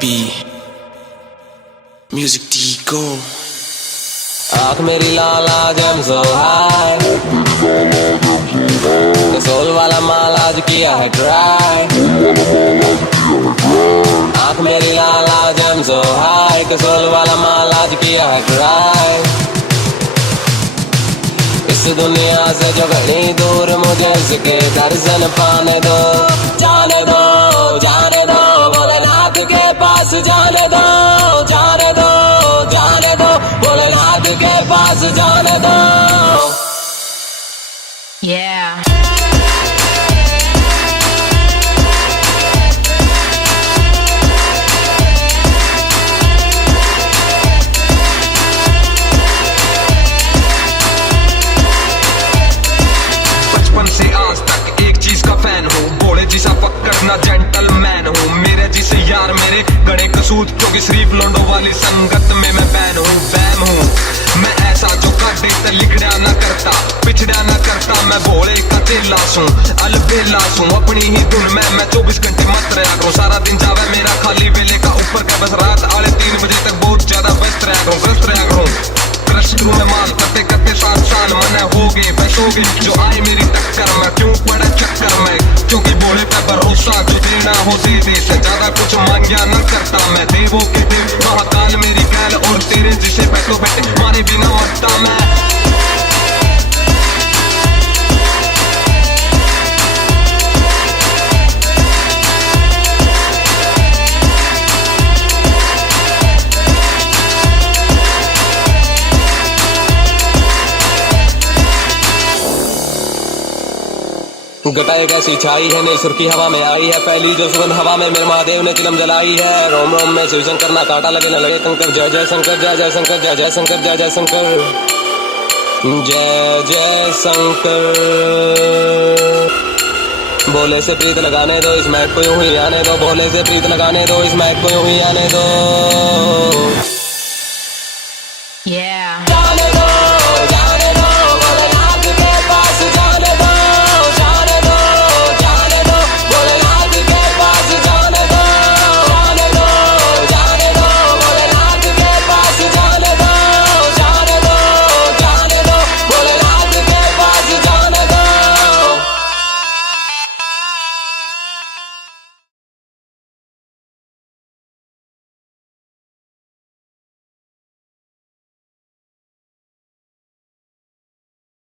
B Music Dico आँख मेरी लाल आज I'm so high सोल वाला माल आज किया है ट्राई आँख मेरी लाल आज I'm so high सोल वाला माल आज किया है ट्राई इस दुनिया से जो घड़ी दूर मुझे इसके दर्शन पाने दो जाने दो जाने दो भोलेनाथ के पास जाने दो जाने दो जाने दो भोलेनाथ के पास जाने दो Yeah. बचपन से आज तक एक चीज का फैन हूँ भोले जी सा पकड़ना जेंटलमैन हूँ मेरे जिसे यार मेरे गड़े कसूद क्योंकि शरीफ लोंडो वाली संगत में मैं बैन हूँ बैम हूँ मैं ऐसा जो काटे ते लिखड़ा ना करता पिछड़ा ना करता मैं भोले का तेलास हूँ अलबेलास हूँ अपनी ही धुन में मैं 24 घंटे मत रहा करूँ सारा दिन जावे मेरा खाली वेले का ऊपर का बस रात आले 3 बजे तक बहुत ज्यादा व्यस्त रहा करूँ व्यस्त रहा करूँ क्रश करूँ मैं मान करते करते 7 साल मना हो गए बस हो गई जो आए मेरी टक्कर में क्यों पड़ा चक्कर में क्योंकि भोले पे भरोसा जो देना हो दे दे से ज्यादा कुछ मांगिया न करता मैं देवों के देव महाकाल मेरी गैल और तेरे जिसे बैठो बैठे मारे बिना मरता मैं घटा एक ऐसी छाई है नई सुर्खी हवा में आई है पहली जो सुगंध हवा में मेरे महादेव ने चिलम जलाई है रोम रोम में शिव शंकर ना काटा लगे न लगे कंकर जय जय शंकर जय जय शंकर जय जय शंकर जय जय शंकर जय जय शंकर भोले से प्रीत लगाने दो इस मैक को यूं ही आने दो भोले से प्रीत लगाने दो इस मैक को यूं ही आने दो Yeah. जाने दो